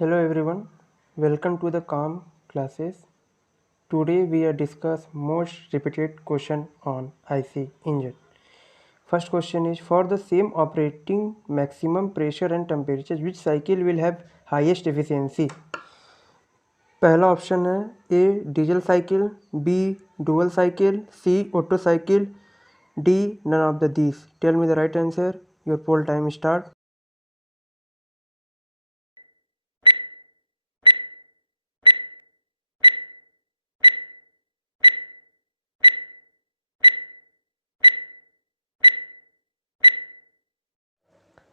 Hello everyone, welcome to the Calm classes. Today we are discuss most repeated question on IC engine. First question is for the same operating maximum pressure and temperature which cycle will have highest efficiency? पहला option है A diesel cycle, B dual cycle, C auto cycle, D none of the these. Tell me the right answer. Your poll time start.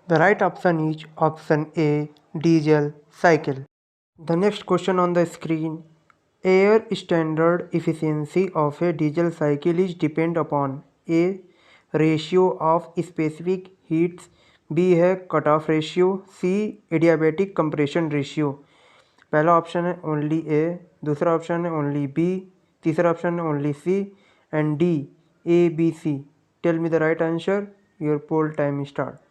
The right option is option A, diesel cycle. The next question on the screen. Air standard efficiency of a diesel cycle is depend upon A. Ratio of specific heats, B है cutoff ratio, C adiabatic compression ratio. पहला option है only A, दूसरा option है only B, तीसरा option है only C and D A B C. Tell me the right answer. Your poll time start.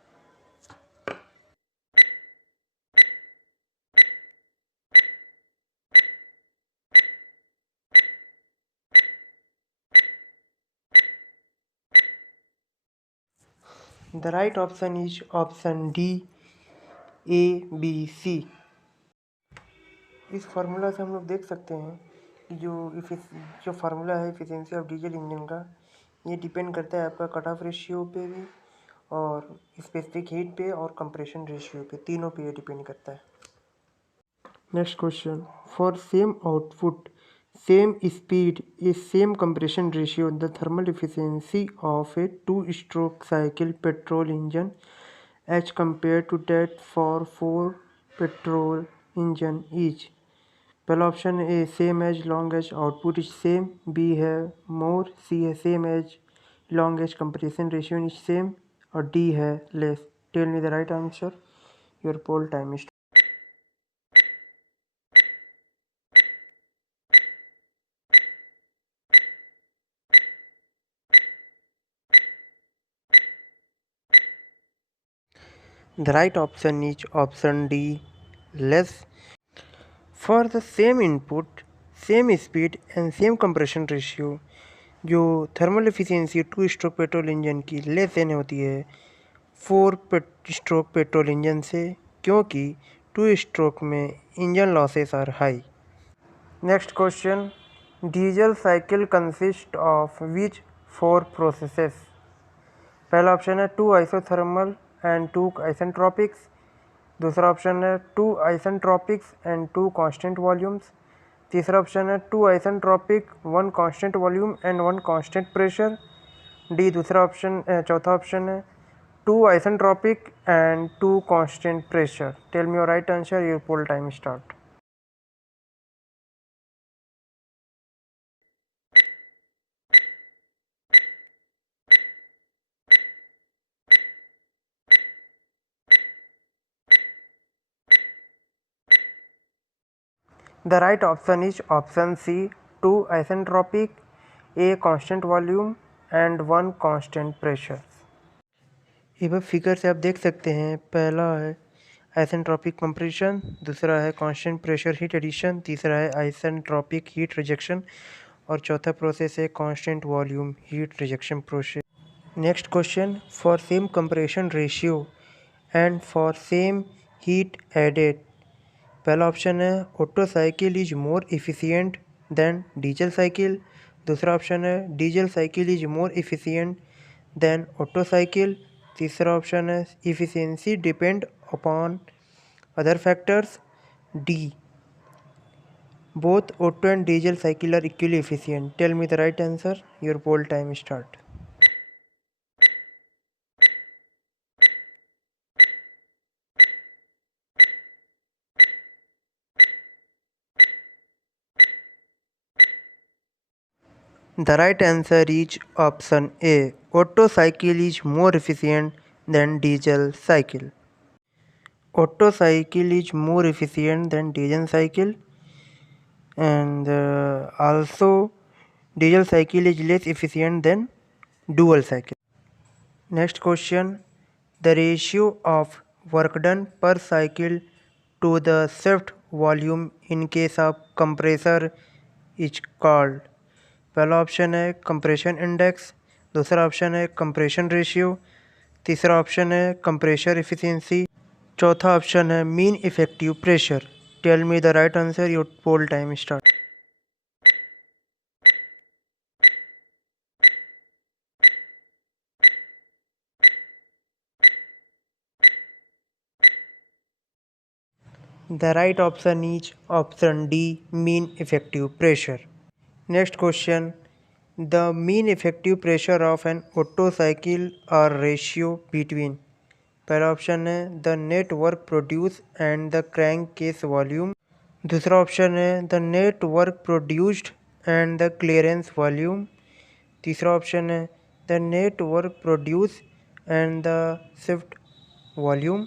The right option is option D, A, B, C. इस फार्मूला से हम लोग देख सकते हैं कि जो फार्मूला है एफिशिएंसी ऑफ डीजल इंजन का, ये डिपेंड करता है आपका कट ऑफ रेशियो पे भी और स्पेसिफिक हीट पे और कंप्रेशन रेशियो पे, तीनों पे ये डिपेंड करता है. Next question. For same output, same speed, a same compression ratio, the thermal efficiency of a two stroke cycle petrol engine as compare to that for 4 petrol engine is. पहला option A same as long as output is same, B है more, C है same as long as compression ratio is same और D है less. Tell me the right answer. Your poll time is. The right option is option D, less. For the same input, same speed and same compression ratio, जो thermal efficiency two stroke petrol engine की less एन होती है 4 stroke petrol engine से, क्योंकि two stroke में engine losses are high. Next question. Diesel cycle consist of which 4 processes. पहला option है 2 आइसोथर्मल एंड 2 आइसेंट्रोपिक्स, दूसरा ऑप्शन है 2 आइसेंट्रोपिक्स एंड 2 कांस्टेंट वॉल्यूम्स, तीसरा ऑप्शन है 2 isentropic 1 constant volume and 1 constant pressure, D चौथा ऑप्शन है 2 isentropic and 2 constant pressure. Tell me your right answer. Your poll time start. The right option is option C, 2 isentropic, a constant volume and 1 constant pressure. अब फिगर से आप देख सकते हैं, पहला है आइसेंट्रोपिक कंप्रेशन, दूसरा है कांस्टेंट प्रेशर हीट एडिशन, तीसरा है आइसेंट्रोपिक हीट रिजेक्शन और चौथा प्रोसेस है constant volume heat rejection process. Next question. For same compression ratio and for same heat added, पहला ऑप्शन है Otto cycle is more efficient than diesel cycle, दूसरा option है diesel cycle is more efficient than Otto cycle, तीसरा option है efficiency depend upon other factors, D both Otto and diesel cycle are equally efficient. Tell me the right answer. Your poll time start. The right answer is option A. Otto cycle is more efficient than diesel cycle. Otto cycle is more efficient than diesel cycle, and also diesel cycle is less efficient than dual cycle. Next question. The ratio of work done per cycle to the shift volume in case of compressor is called? पहला option है compression index, दूसरा option है compression ratio, तीसरा option है compressor efficiency, चौथा option है mean effective pressure. Tell me the right answer, your poll time start. The right option is option D, mean effective pressure. Next question. The mean effective pressure of an Otto cycle or ratio between, पहला option है the net work produce and the crankcase volume, दूसरा option है the net work produced and the clearance volume, तीसरा option है the net work produce and the shift volume,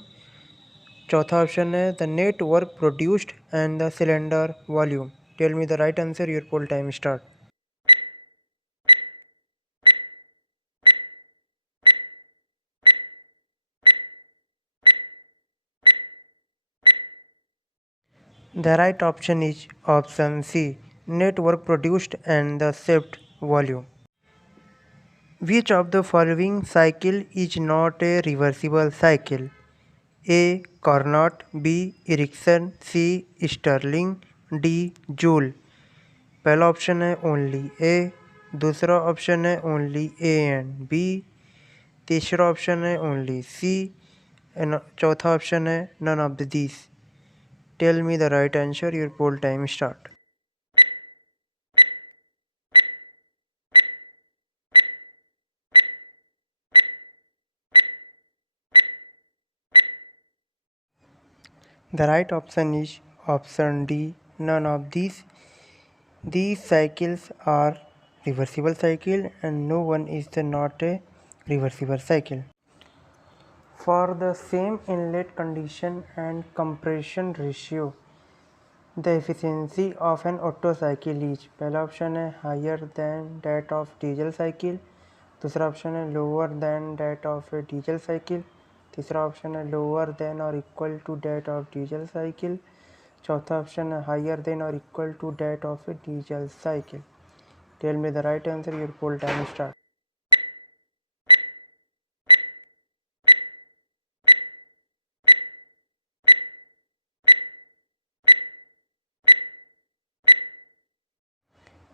चौथा option है the net work produced and the cylinder volume. Tell me the right answer, your poll time start. The right option is option C, net work produced and the shift volume. Which of the following cycle is not a reversible cycle? A. Carnot, B. Ericsson, C. Stirling, D. Joule। पहला option है only A, दूसरा option है only A and B, तीसरा option है only C, चौथा option है none of these. Tell me the right answer, your poll time start. The right option is option D, none of these. These cycles are reversible cycle and no one is not a reversible cycle. For the same inlet condition and compression ratio, the efficiency of an Otto cycle is, पहला option है higher than that of diesel cycle, दूसरा option है lower than that of a diesel cycle, तीसरा option है lower than or equal to that of diesel cycle, चौथा option है higher than or equal to that of a diesel cycle। Tell me the right answer, your poll time start।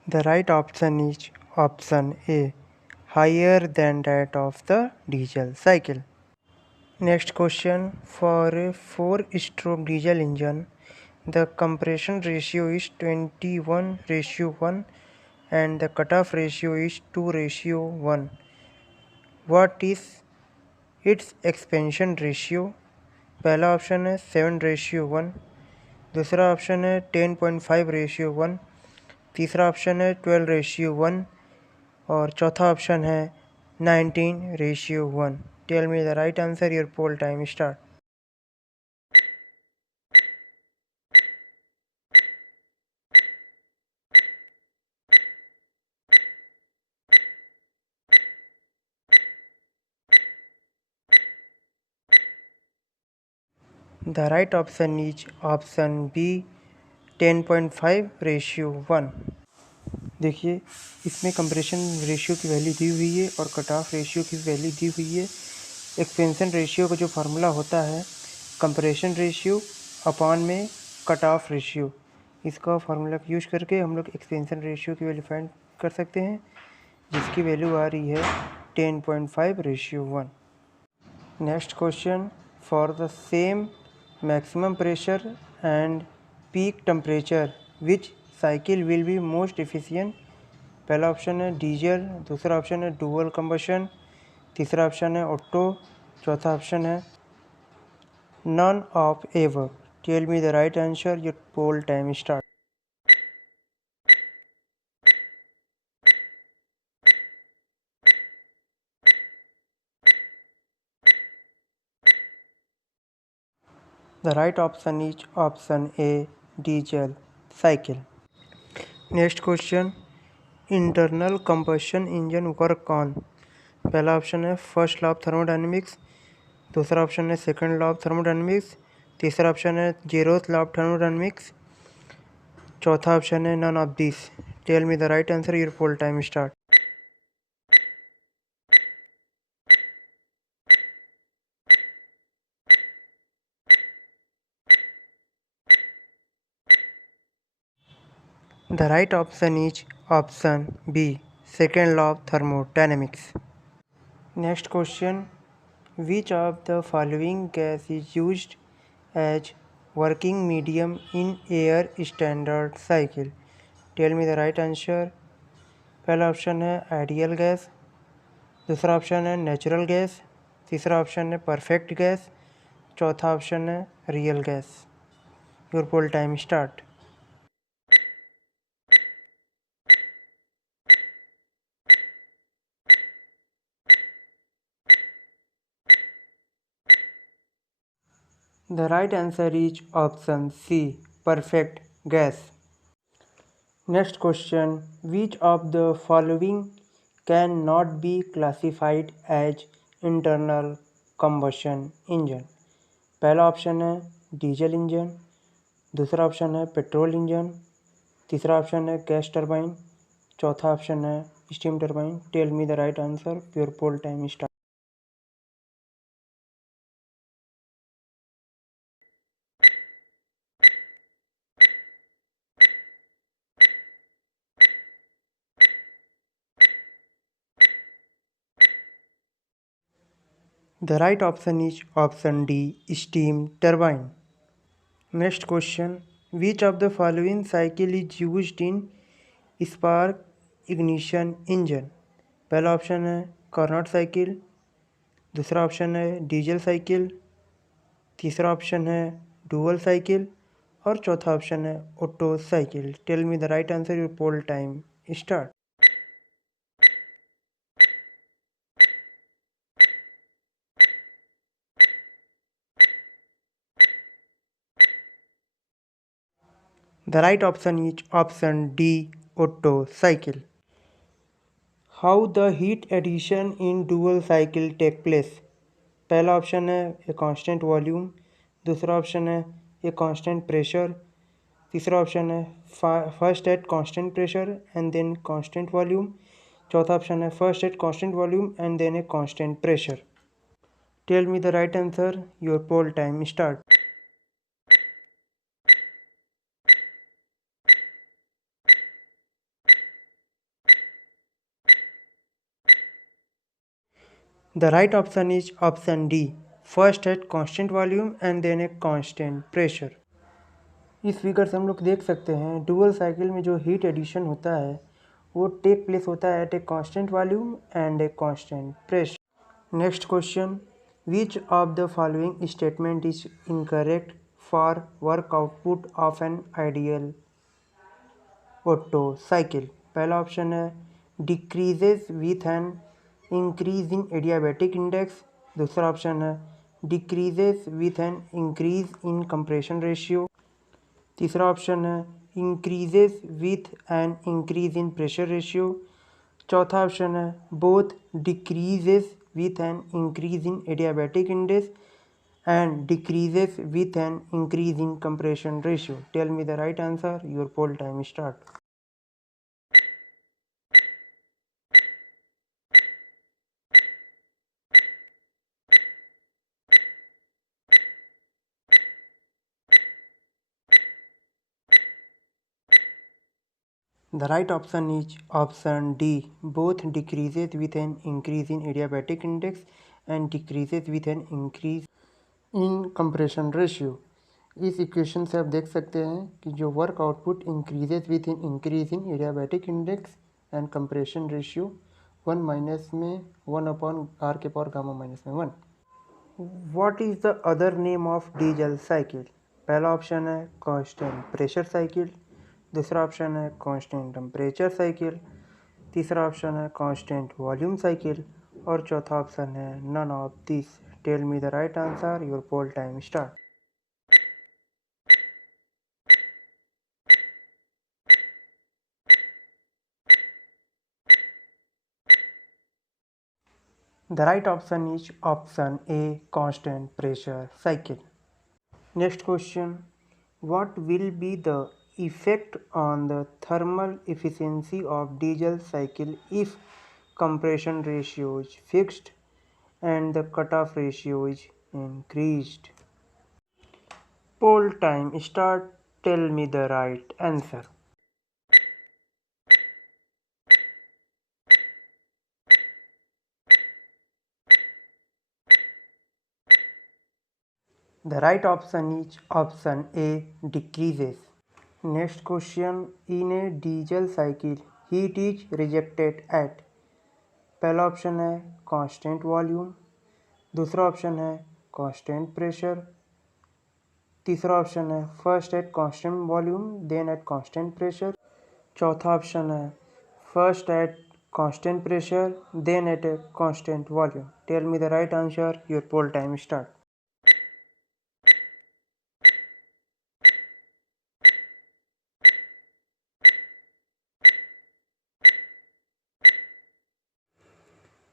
The right option is option A, higher than that of the diesel cycle। Next question. For a 4-stroke diesel engine, the compression ratio is 21:1 and the cutoff ratio is 2:1. What is its expansion ratio? पहला option है 7:1, दूसरा option है 10.5:1, तीसरा option है 12:1 और चौथा option है 19:1। Tell me the right answer, your poll time start। The right option is option B, 10.5:1। देखिए इसमें कंप्रेशन रेशियो की वैल्यू दी हुई है और कट ऑफ रेशियो की वैल्यू दी हुई है। एक्सपेंशन रेशियो का जो फार्मूला होता है कंप्रेशन रेशियो अपॉन में कट ऑफ रेशियो, इसका फार्मूला यूज करके हम लोग एक्सपेंशन रेशियो की वैल्यू फाइंड कर सकते हैं, जिसकी वैल्यू आ रही है 10.5:1। Next question. For the same maximum pressure and peak temperature which cycle will be most efficient? पहला ऑप्शन है डीजल, दूसरा ऑप्शन है डुअल कंबशन, तीसरा ऑप्शन है ऑटो, चौथा ऑप्शन है none of ever. Tell me the right answer, your poll time start. The right option is option A, diesel cycle। Next question. Internal combustion engine work on, पहला option है first law of thermodynamics, दूसरा option है second law of thermodynamics, तीसरा option है zeros law of thermodynamics. चौथा option है none of this. Tell me the right answer, your poll time start. The right option is option B, second law of thermodynamics. Next question, which of the following gas is used as working medium in air standard cycle? Tell me the right answer. पहला option है ideal gas, दूसरा option है natural gas, तीसरा option है perfect gas, चौथा option है real gas. Your poll time start. The right answer is option C, perfect gas. Next question, which of the following cannot be classified as internal combustion engine? पहला option है diesel engine, दूसरा option है petrol engine, तीसरा option है gas turbine, चौथा option है steam turbine. Tell me the right answer, your poll time start. The right option is option D, steam turbine. Next question, which of the following cycle is used in spark ignition engine? पहला option है Carnot cycle, दूसरा option है diesel cycle, तीसरा option है dual cycle और चौथा option है Otto cycle. Tell me the right answer, your poll time start. The right option is option D, Otto cycle. How the heat addition in dual cycle take place? पहला option है a constant volume, दूसरा option है a constant pressure, तीसरा option है first at constant pressure and then constant volume, चौथा option है first at constant volume and then a constant pressure. Tell me the right answer, your poll time start. The right option is option D, first at constant volume and then a constant pressure. इस फिगर से हम लोग देख सकते हैं dual cycle में जो heat addition होता है वो टेक प्लेस होता है at a constant volume and a constant pressure. Next question, which of the following statement is incorrect for work output of an ideal Otto cycle? पहला option है decreases with an increase in adiabatic index, दूसरा option है decreases with an increase in compression ratio, तीसरा option है increases with an increase in pressure ratio, चौथा option है both decreases with an increase in adiabatic index and decreases with an increase in compression ratio. Tell me the right answer, your poll time start. The right option is option D, both decreases with an increase in adiabatic index and decreases with an increase in compression ratio. इस इक्वेशन से आप देख सकते हैं कि जो work output increases with in increase in adiabatic index and compression ratio 1 माइनस में 1 upon are के पावर गामा माइनस में 1। What is the other name of diesel cycle? पहला ऑप्शन है कांस्टेंट प्रेशर साइकिल, दूसरा ऑप्शन है कांस्टेंट टेम्परेचर साइकिल, तीसरा option है constant volume cycle और चौथा ऑप्शन है none of this. Tell me the right answer, your poll time start. The right option is option A, constant pressure cycle. Next question. What will be the effect on the thermal efficiency of diesel cycle if compression ratio is fixed and the cutoff ratio is increased? Poll time start. Tell me the right answer. The right option is option A, decreases. Next question. In a diesel cycle, heat is rejected at पहला option है constant volume, दूसरा option है constant pressure, तीसरा option है first at constant volume then at constant pressure, चौथा option है first at constant pressure then at a constant volume. Tell me the right answer. Your poll time start.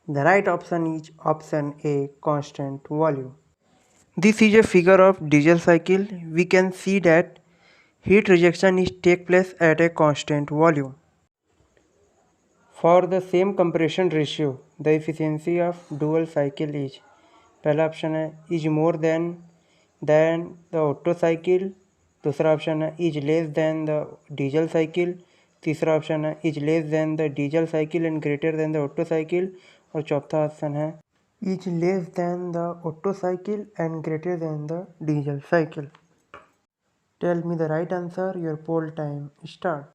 The right option is option A, constant volume. This is a figure of diesel cycle. We can see that heat rejection is take place at a constant volume. For the same compression ratio, the efficiency of dual cycle is पहला option है is more than the Otto cycle, दूसरा option है is less than the diesel cycle, तीसरा option है is less than the diesel cycle and greater than the Otto cycle, और चौथा option है is less than the Otto cycle and greater than the diesel cycle. Tell me the right answer. Your poll time start.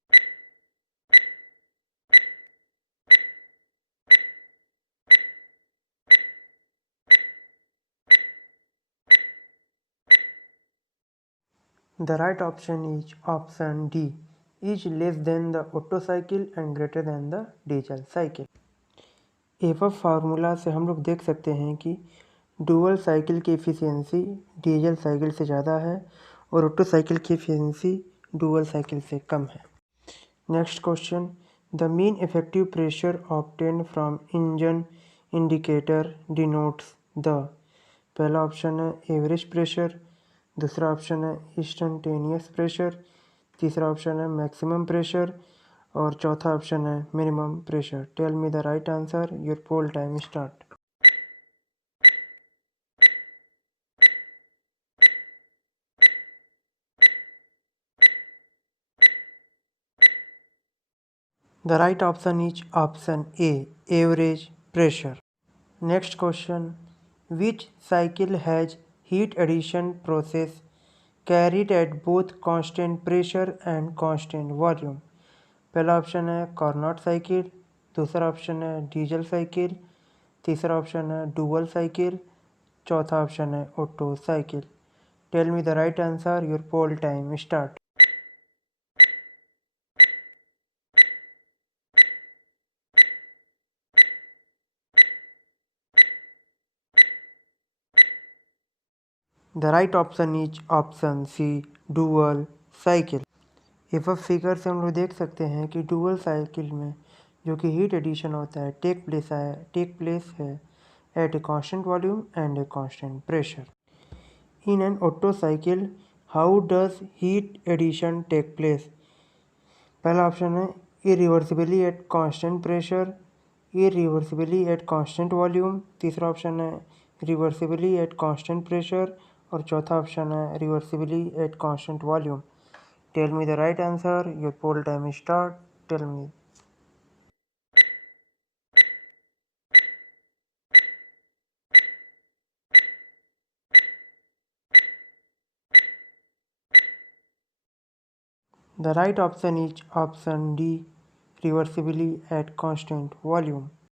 The right option is option D, is less than the Otto cycle and greater than the diesel cycle. एवं formula से हम लोग देख सकते हैं कि dual cycle की efficiency diesel cycle से ज़्यादा है और ऑटो साइकिल की एफिशिएंसी डुअल साइकिल से कम है. Next question. The mean effective pressure obtained from engine indicator denotes the. पहला ऑप्शन है एवरेज प्रेशर, दूसरा ऑप्शन है इंस्टंटेनियस प्रेशर, तीसरा ऑप्शन है मैक्सिमम प्रेशर, और चौथा ऑप्शन है minimum pressure. Tell me the right answer. Your poll time start. The right option is option A, average pressure. Next question. Which cycle has heat addition process carried at both constant pressure and constant volume? पहला option है Carnot cycle, दूसरा option है diesel cycle, तीसरा option है dual cycle, चौथा option है Otto cycle. Tell me the right answer. Your poll time start. The right option is option C, dual cycle. एवं figure से हम लोग देख सकते हैं कि डुअल साइकिल में जो कि हीट एडिशन होता है टेक प्लेस है at a constant volume and a constant pressure. In an Otto cycle how does heat addition take place? पहला ऑप्शन है irreversibly at constant pressure, irreversibly at constant volume, तीसरा option है reversibly at constant pressure, और चौथा option है reversibly at constant volume. Tell me the right answer. Your poll time start. Tell me. The right option is option D, reversibly at constant volume.